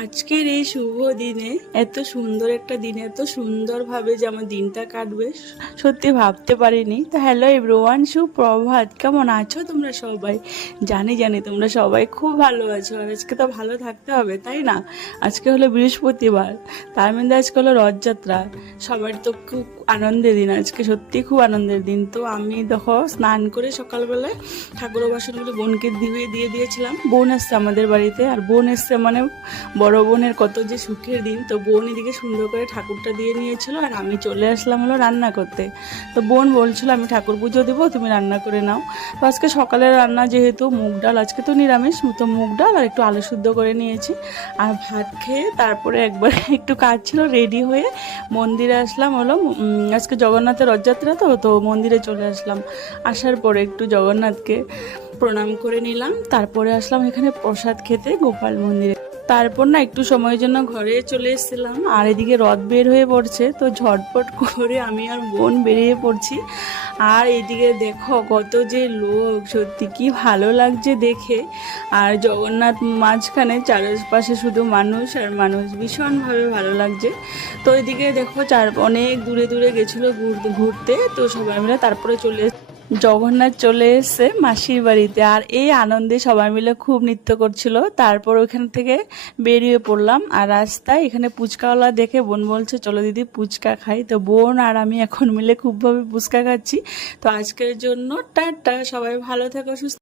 আজকের এই শুভ দিনে এত সুন্দর একটা দিনে এত সুন্দরভাবে যে আমার দিনটা কাটবে সত্যি ভাবতে পারিনি। তো হ্যালো এভরিওয়ান, সুপ্রভাত। কেমন আছো তোমরা সবাই? জানি জানি তোমরা সবাই খুব ভালো আছো, আর আজকে তো ভালো থাকতে হবে, তাই না? আজকে হলো বৃহস্পতিবার, তার মধ্যে আজকে হলো রথযাত্রা। সবার তো খুব আনন্দের দিন, আজকে সত্যি খুব আনন্দের দিন। তো আমি দেখো স্নান করে সকালবেলায় ঠাকুরের বাসনগুলো বোনকে দিয়ে দিয়েছিলাম। বোন এসছে আমাদের বাড়িতে, আর বোন এসছে মানে বড় বোনের কত যে সুখের দিন। তো বোন এদিকে সুন্দর করে ঠাকুরটা দিয়ে নিয়েছিল, আর আমি চলে আসলাম হলো রান্না করতে। তো বোন বলছিল আমি ঠাকুর পুজো দেবো, তুমি রান্না করে নাও। তো আজকে সকালের রান্না যেহেতু মুগ ডাল, আজকে তো নিরামিষ, তো মুগ ডাল আর একটু আলু শুদ্ধ করে নিয়েছি। আর ভাত খেয়ে তারপরে একবার একটু কাজ ছিল, রেডি হয়ে মন্দিরে আসলাম। হলো আজকে জগন্নাথের রথযাত্রা, তো মন্দিরে চলে আসলাম। আসার পরে একটু জগন্নাথকে প্রণাম করে নিলাম, তারপরে আসলাম এখানে প্রসাদ খেতে গোপাল মন্দিরে। তারপর না একটু সময়ের জন্য ঘরে চলে এসেছিলাম, আর এদিকে রথ বের হয়ে পড়ছে, তো ঝটপট করে আমি আর বোন বেরিয়ে পড়ছি। আর এদিকে দেখো কত যে লোক, সত্যি কি ভালো লাগছে দেখে। আর জগন্নাথ মাঝখানে, চারপাশে শুধু মানুষ আর মানুষ, ভীষণভাবে ভালো লাগছে। তো এদিকে দেখো অনেক দূরে দূরে গেছিলো ঘুরতে, তো সবাই মিলে তারপরে জগন্নাথ চলে এসে মাসির বাড়িতে। আর এই আনন্দে সবাই মিলে খুব নৃত্য করছিল। তারপর ওখান থেকে বেরিয়ে পড়লাম, আর রাস্তায় এখানে ফুচকাওয়ালা দেখে বোন বলছে চলো দিদি ফুচকা খাই। তো বোন আর আমি এখন মিলে খুবভাবে ফুচকা খাচ্ছি। তো আজকের জন্য টাটা, সবাই ভালো থেকো, সুস্থ।